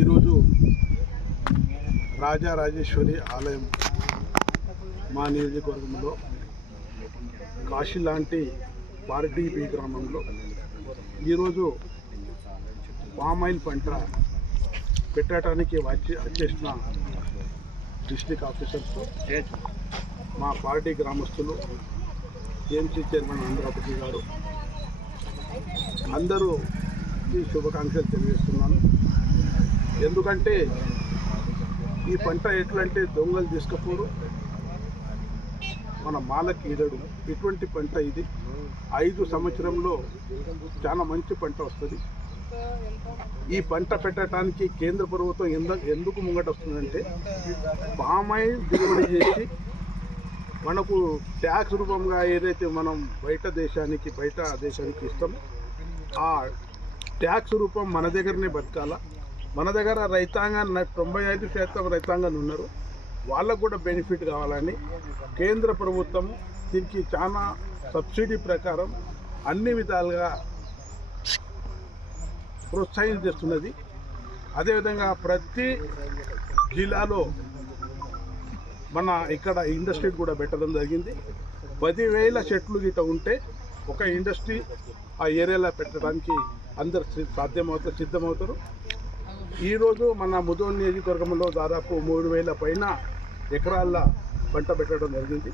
ఈరోజు రాజరాజేశ్వరి ఆలయం మా నియోజకవర్గంలో కాశీ లాంటి పార్టీపీ గ్రామంలో ఈరోజు పామాయిల్ పంట పెట్టడానికి వచ్చేసిన డిస్ట్రిక్ట్ ఆఫీసర్స్, మా పార్టీ గ్రామస్తులు, టీఎంసీ చైర్మన్ ఆంధ్రపతి గారు అందరూ ఈ శుభాకాంక్షలు తెలియజేస్తున్నాను. ఎందుకంటే ఈ పంట ఎట్లంటే దొంగలు తీసుకపోరు, మన మాలకి ఈడడు. ఇటువంటి పంట ఇది 5 సంవత్సరంలో చాలా మంచి పంట వస్తుంది. ఈ పంట పెట్టడానికి కేంద్ర ప్రభుత్వం ఎందుకు ముంగట వస్తుందంటే పామాయిల్ దిగుబడి చేసి మనకు ట్యాక్స్ రూపంగా ఏదైతే మనం బయట దేశానికి ఇస్తాం, ఆ ట్యాక్స్ రూపం మన దగ్గరనే బతకాల. మన దగ్గర రైతాంగాన్ని 95% రైతాంగాన్ని ఉన్నారు, వాళ్ళకు కూడా బెనిఫిట్ కావాలని కేంద్ర ప్రభుత్వం దీనికి చాలా సబ్సిడీ ప్రకారం అన్ని విధాలుగా ప్రోత్సహిస్తున్నది. అదేవిధంగా ప్రతి జిల్లాలో మన ఇక్కడ ఇండస్ట్రీ కూడా పెట్టడం జరిగింది. 10,000 చెట్లు గిట్ట ఉంటే ఒక ఇండస్ట్రీ ఆ ఏరియాలో పెట్టడానికి అందరు సిద్ధమవుతారు. ఈరోజు మన ముదోల్ నియోజకవర్గంలో దాదాపు 3,000 పైన ఎకరాల పంట పెట్టడం జరిగింది.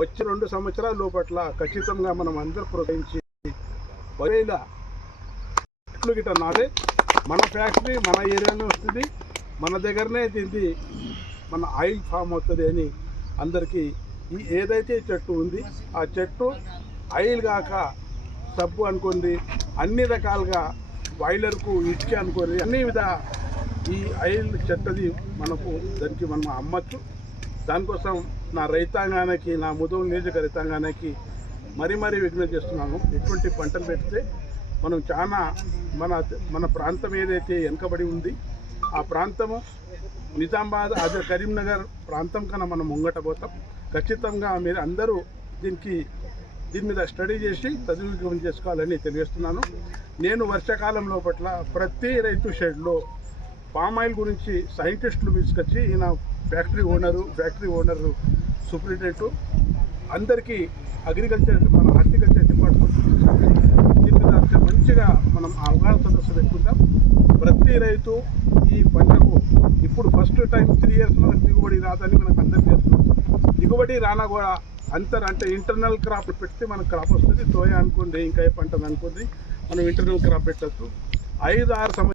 వచ్చే 2 సంవత్సరాల లోపట్ల ఖచ్చితంగా మనం అందరూ ప్రోత్సహించి 10,000 చెట్లు గిట్ట నాటే మన ఫ్యాక్టరీ మన ఏరియాలో వస్తుంది, మన దగ్గరనే దీన్ని మన ఆయిల్ ఫామ్ అవుతుంది అని అందరికీ ఏదైతే చెట్టు ఉంది ఆ చెట్టు ఆయిల్ కాక సబ్బు అనుకోండి, అన్ని రకాలుగా బాయిలర్కు ఇటుక అనుకోండి, అన్ని ఈ ఆయిల్ చెట్టది దానికి మనం అమ్మచ్చు. దానికోసం నా రైతాంగానికి, నా ముదోల్ నియోజక రైతాంగానికి మరీ విజ్ఞప్తి చేస్తున్నాను. ఇటువంటి పంటలు పెడితే మనం చాలా మన ప్రాంతం ఏదైతే వెనుకబడి ఉంది ఆ ప్రాంతము నిజామాబాద్ అదే కరీంనగర్ ప్రాంతం కన్నా మనం ముంగట పోతాం. ఖచ్చితంగా మీరు అందరూ దీని మీద స్టడీ చేసి సద్వినియోగం చేసుకోవాలని తెలియజేస్తున్నాను. నేను వర్షాకాలం లోపట్ల ప్రతి రైతు షెడ్లో పామాయిల్ గురించి సైంటిస్టులు తీసుకొచ్చి ఈయన ఫ్యాక్టరీ ఓనరు సూపరింటెండెంట్ అందరికీ మన హార్టికల్చర్ డిపార్ట్మెంట్ దీని మీద మంచిగా మనం అవగాహన సదస్సు పెట్టుకుంటాం. ప్రతి రైతు ఈ పంటకు ఇప్పుడు ఫస్ట్ టైం 3 years మనకు దిగుబడి రాదని మనకు అందరికీ తెలుసు. దిగుబడి రానా కూడా అంటే ఇంటర్నల్ క్రాప్ పెడితే మనకు క్రాప్ వస్తుంది. సోయా అనుకోండి, ఇంకా ఏ పంట అనుకోండి, మనం ఇంటర్నల్ క్రాప్ పెట్టచ్చు. 5-6 సంవత్సరాలు